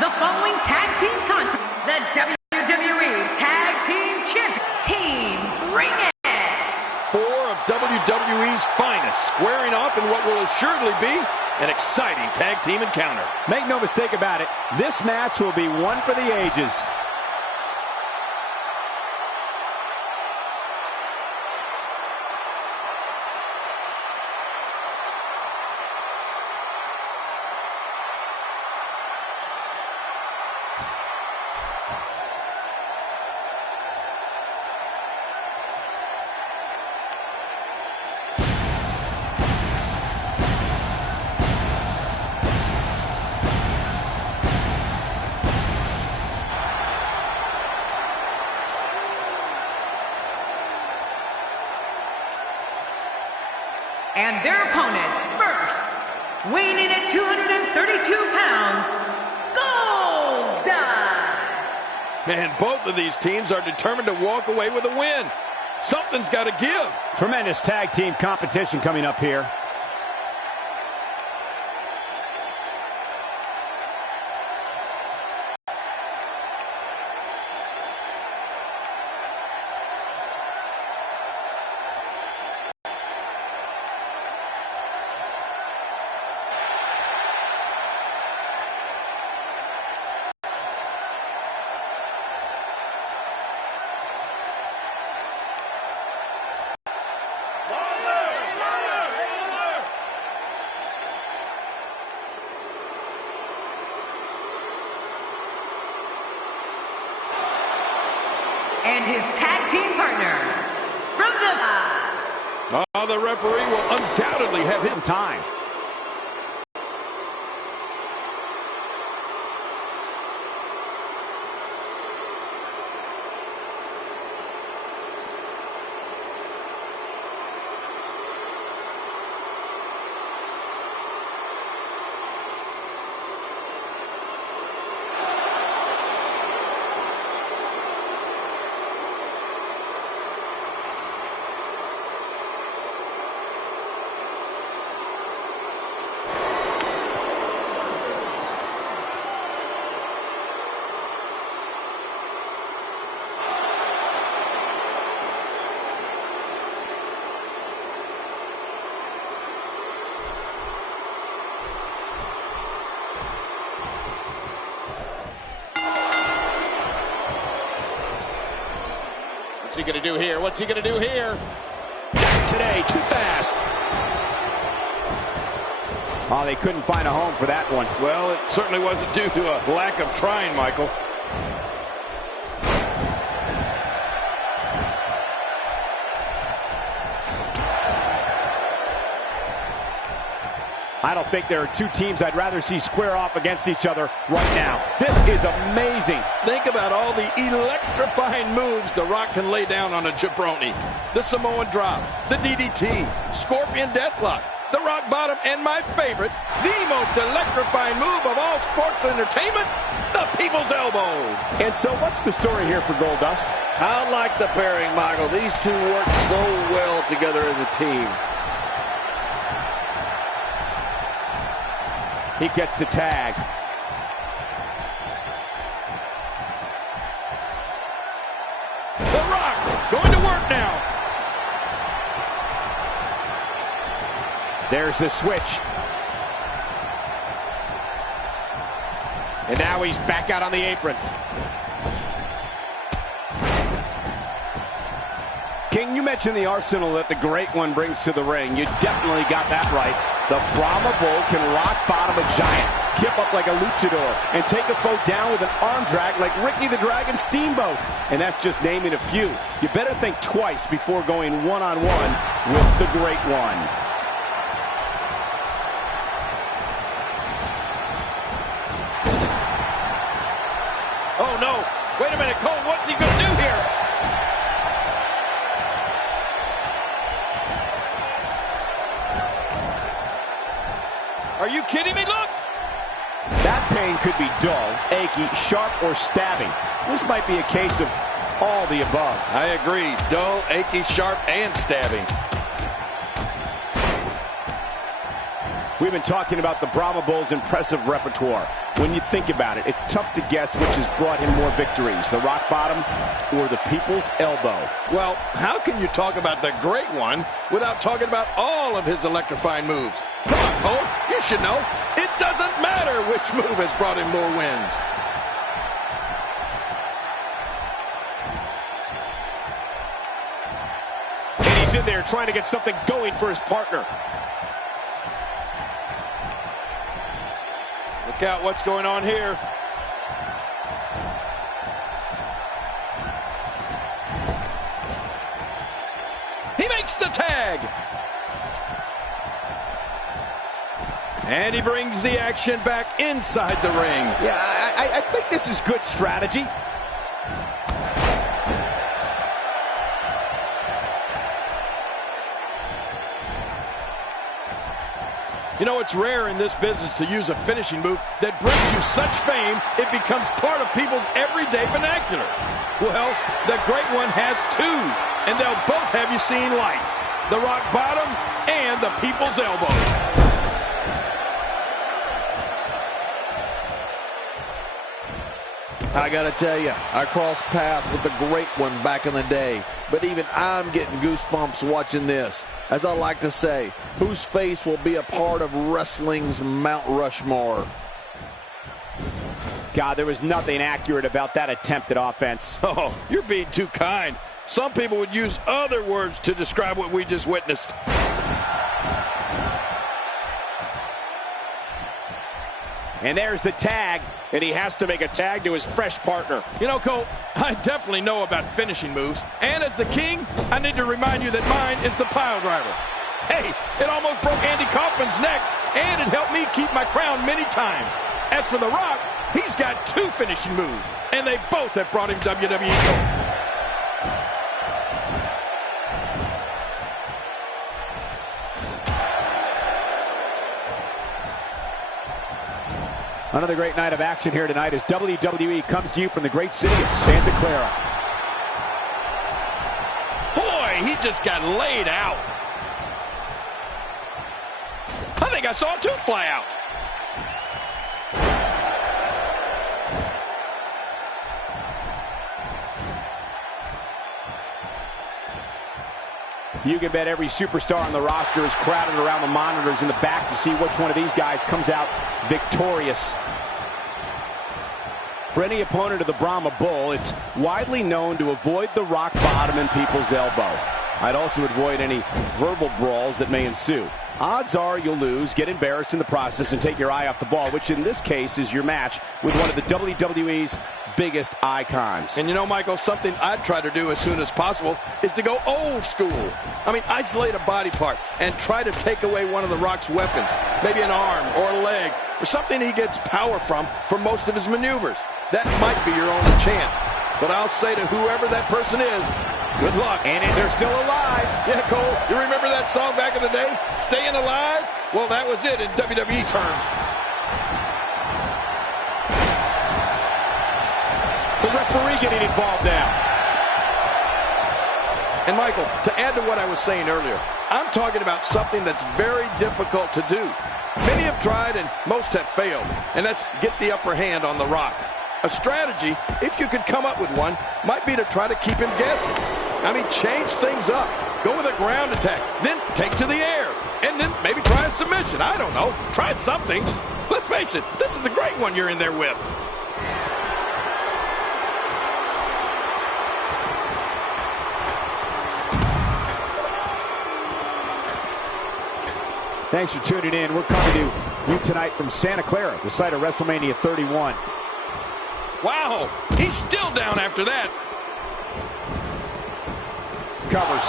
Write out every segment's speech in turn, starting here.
The following tag team contest, the WWE Tag Team Champion, Team Bring It! Four of WWE's finest squaring off in what will assuredly be an exciting tag team encounter. Make no mistake about it, this match will be one for the ages. And their opponents, first, weighing in at 232 pounds, Goldust! Man, both of these teams are determined to walk away with a win. Something's got to give. Tremendous tag team competition coming up here. And his tag team partner, from the past. Oh, the referee will undoubtedly have his time. What's he going to do here? What's he going to do here? today, too fast. Oh, they couldn't find a home for that one. Well, it certainly wasn't due to a lack of trying, Michael. I don't think there are two teams I'd rather see square off against each other right now. This is amazing. Think about all the electrifying moves The Rock can lay down on a jabroni. The Samoan drop, the DDT, Scorpion Deathlock, the Rock Bottom, and my favorite, the most electrifying move of all sports entertainment, the People's Elbow. And so what's the story here for Goldust? I like the pairing, Michael. These two work so well together as a team. He gets the tag. The Rock going to work now. There's the switch. And now he's back out on the apron. King, you mentioned the arsenal that the Great One brings to the ring. You definitely got that right. The Brahma Bull can rock bottom a giant, kip up like a luchador, and take a foe down with an arm drag like Ricky the Dragon Steamboat. And that's just naming a few. You better think twice before going one-on-one with the Great One. Oh, no. Wait a minute, Cole. What's he going to do here? Are you kidding me? Look! That pain could be dull, achy, sharp, or stabbing. This might be a case of all the above. I agree. Dull, achy, sharp, and stabbing. We've been talking about the Brahma Bull's impressive repertoire. When you think about it, it's tough to guess which has brought him more victories, the rock bottom or the people's elbow. Well, how can you talk about the great one without talking about all of his electrifying moves? Come on, Cole, you should know. It doesn't matter which move has brought him more wins. And he's in there trying to get something going for his partner. Look out what's going on here. He makes the tag. And he brings the action back inside the ring. Yeah, I think this is good strategy. You know, it's rare in this business to use a finishing move that brings you such fame it becomes part of people's everyday vernacular. Well, the great one has two, and they'll both have you seeing lights. The rock bottom and the people's elbow. I gotta tell you, I crossed paths with the great one back in the day, but even I'm getting goosebumps watching this. As I like to say, whose face will be a part of wrestling's Mount Rushmore? God, there was nothing accurate about that attempt at offense. Oh, you're being too kind. Some people would use other words to describe what we just witnessed. And there's the tag. And he has to make a tag to his fresh partner. You know, Cole, I definitely know about finishing moves. And as the king, I need to remind you that mine is the pile driver. Hey, it almost broke Andy Kaufman's neck, and it helped me keep my crown many times. As for The Rock, he's got two finishing moves, and they both have brought him WWE gold. Another great night of action here tonight as WWE comes to you from the great city of Santa Clara. Boy, he just got laid out. I think I saw a tooth fly out. You can bet every superstar on the roster is crowded around the monitors in the back to see which one of these guys comes out victorious. For any opponent of the Brahma Bull, it's widely known to avoid the rock bottom and people's elbow. I'd also avoid any verbal brawls that may ensue. Odds are you'll lose, get embarrassed in the process, and take your eye off the ball, which in this case is your match with one of the WWE's biggest icons. And you know, Michael, something I'd try to do as soon as possible is to go old school. I mean, isolate a body part and try to take away one of The Rock's weapons, maybe an arm or a leg or something he gets power from for most of his maneuvers. That might be your only chance. But I'll say to whoever that person is, good luck. And they're still alive. Yeah, Cole, you remember that song back in the day, Staying Alive? Well, that was it in WWE terms. The referee getting involved now. And Michael, to add to what I was saying earlier, I'm talking about something that's very difficult to do. Many have tried and most have failed, and that's get the upper hand on The Rock. A strategy, if you could come up with one, might be to try to keep him guessing. I mean, change things up. Go with a ground attack, then take to the air, and then maybe try a submission. I don't know. Try something. Let's face it, this is the great one you're in there with. Thanks for tuning in. We're coming to you tonight from Santa Clara, the site of WrestleMania 31. Wow, he's still down after that. Covers.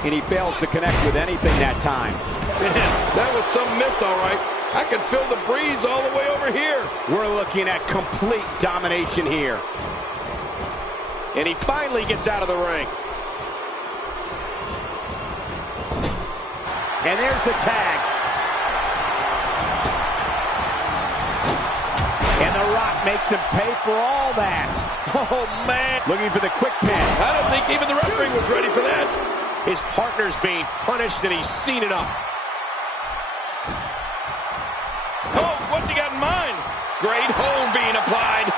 1, 2. And he fails to connect with anything that time. Man, that was some miss, all right. I can feel the breeze all the way over here. We're looking at complete domination here. And he finally gets out of the ring. And there's the tag. And The Rock makes him pay for all that. Oh, man. Looking for the quick pin. I don't think even the referee was ready for that. His partner's being punished, and he's seen enough. Oh, what's he got in mind? Great hold being applied.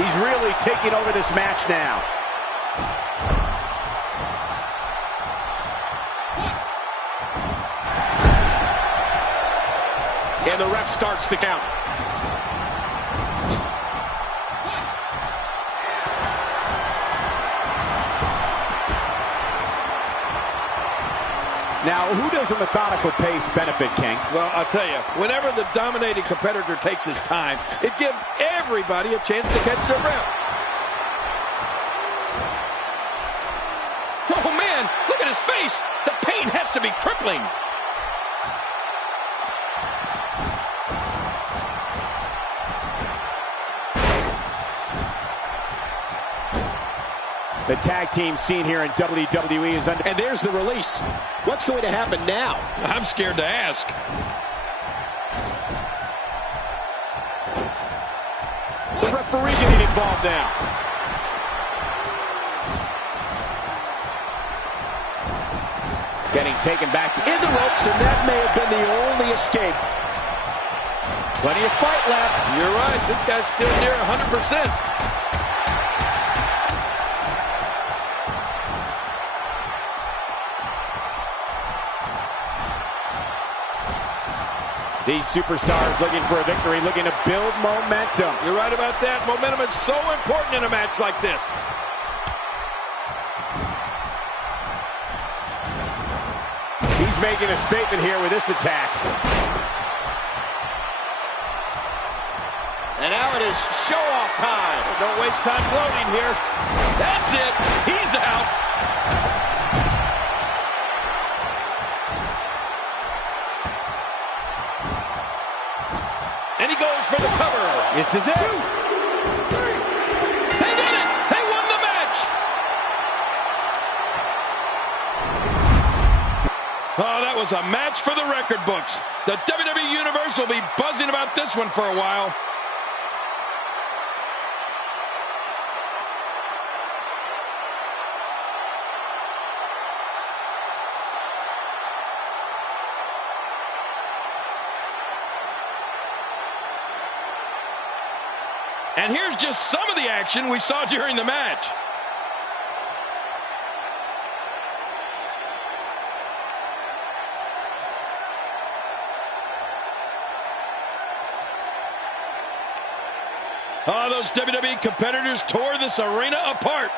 He's really taking over this match now. And the ref starts to count. Now, who does a methodical pace benefit, King? Well, I'll tell you, whenever the dominating competitor takes his time, it gives everybody a chance to catch their breath. Oh, man, look at his face. The pain has to be crippling. The tag team scene here in WWE is under... And there's the release. What's going to happen now? I'm scared to ask. The referee getting involved now. Getting taken back In the ropes, and that may have been the only escape. Plenty of fight left. You're right. This guy's still near 100%. These superstars looking for a victory, looking to build momentum. You're right about that. Momentum is so important in a match like this. He's making a statement here with this attack. And now it is show-off time. Don't waste time gloating here. That's it. He's out. And he goes for the cover. This is it. 2, 3. They did it. They won the match. Oh, that was a match for the record books. The WWE Universe will be buzzing about this one for a while. And here's just some of the action we saw during the match. Oh, those WWE competitors tore this arena apart.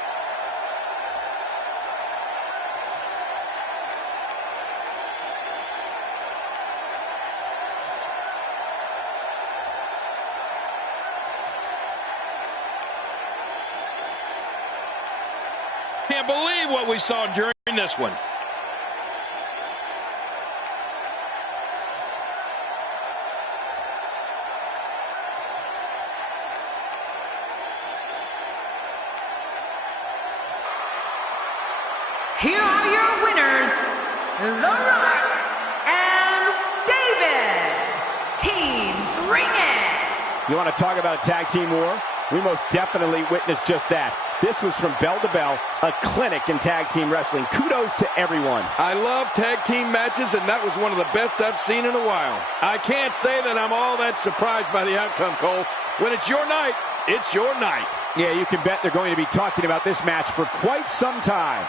Can't believe what we saw during this one. Here are your winners, The Rock and David. Team, bring it! You want to talk about a tag team war? We most definitely witnessed just that. This was from bell to bell, a clinic in tag team wrestling. Kudos to everyone. I love tag team matches, and that was one of the best I've seen in a while. I can't say that I'm all that surprised by the outcome, Cole. When it's your night, it's your night. Yeah, you can bet they're going to be talking about this match for quite some time.